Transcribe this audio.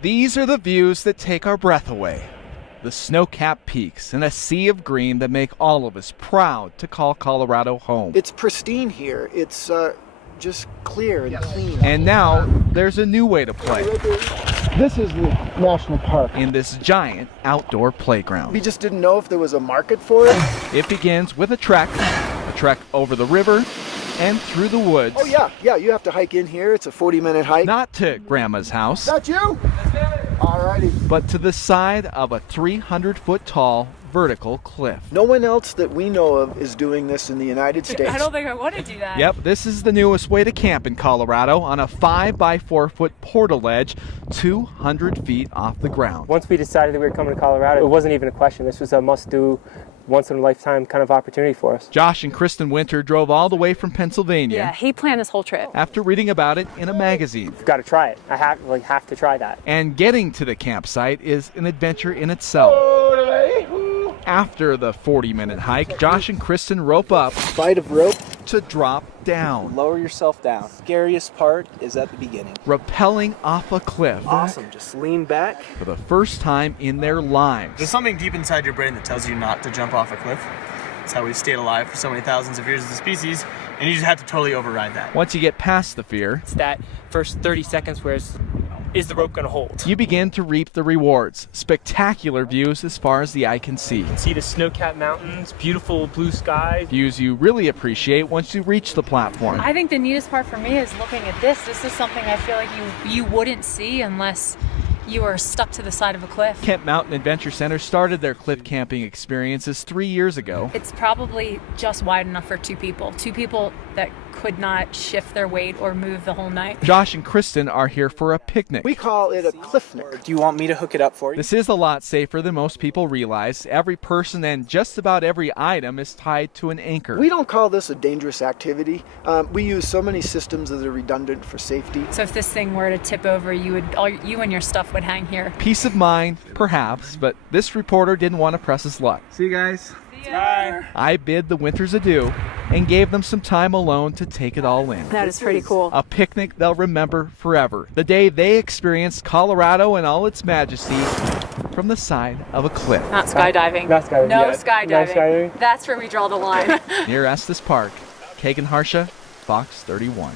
These are the views that take our breath away. The snow-capped peaks and a sea of green that make all of us proud to call Colorado home. It's pristine here. It's just clear and clean. And now there's a new way to play. This is the national park. In this giant outdoor playground. We just didn't know if there was a market for it. It begins with a trek over the river and through the woods. Oh yeah, you have to hike in here. It's a 40-minute hike. Not to Grandma's house. Is that you? Alrighty. But to the side of a 300-foot tall vertical cliff. No one else that we know of is doing this in the United States. I don't think I want to do that. Yep, this is the newest way to camp in Colorado on a 5-by-4-foot portal ledge 200 feet off the ground. Once we decided that we were coming to Colorado, it wasn't even a question. This was a must-do, once-in-a-lifetime kind of opportunity for us. Josh and Kristen Winter drove all the way from Pennsylvania. Yeah, he planned this whole trip. After reading about it in a magazine. You've got to try it. I have to try that. And getting to the campsite is an adventure in itself. After the 40-minute hike, Josh and Kristen rope up. Bite of rope. To drop down. Lower yourself down. Scariest part is at the beginning. Rappelling off a cliff. Awesome. Just lean back. For the first time in their lives. There's something deep inside your brain that tells you not to jump off a cliff. That's how we've stayed alive for so many thousands of years as a species, and you just have to totally override that. Once you get past the fear, It's that first 30 seconds where is the rope going to hold? you begin to reap the rewards. Spectacular views as far as the eye can see. See the snow-capped mountains, beautiful blue skies. Views you really appreciate once you reach the platform. I think the neatest part for me is looking at this. This is something I feel like you wouldn't see unless you are stuck to the side of a cliff. Kent Mountain Adventure Center started their cliff camping experiences 3 years ago. It's probably just wide enough for two people that could not shift their weight or move the whole night. Josh and Kristen are here for a picnic. We call it a Cliffnic. Do you want me to hook it up for you? This is a lot safer than most people realize. Every person and just about every item is tied to an anchor. We don't call this a dangerous activity. We use so many systems that are redundant for safety. So if this thing were to tip over, you and your stuff would hang here. Peace of mind, perhaps, but this reporter didn't want to press his luck. See you guys. Bye. I bid the Winters adieu and gave them some time alone to take it all in. That is pretty cool. A picnic they'll remember forever. The day they experienced Colorado in all its majesty from the side of a cliff. Not skydiving. Not skydiving. No Yeah. skydiving. No skydiving. That's where we draw the line. Near Estes Park, Kagan Harsha, Fox 31.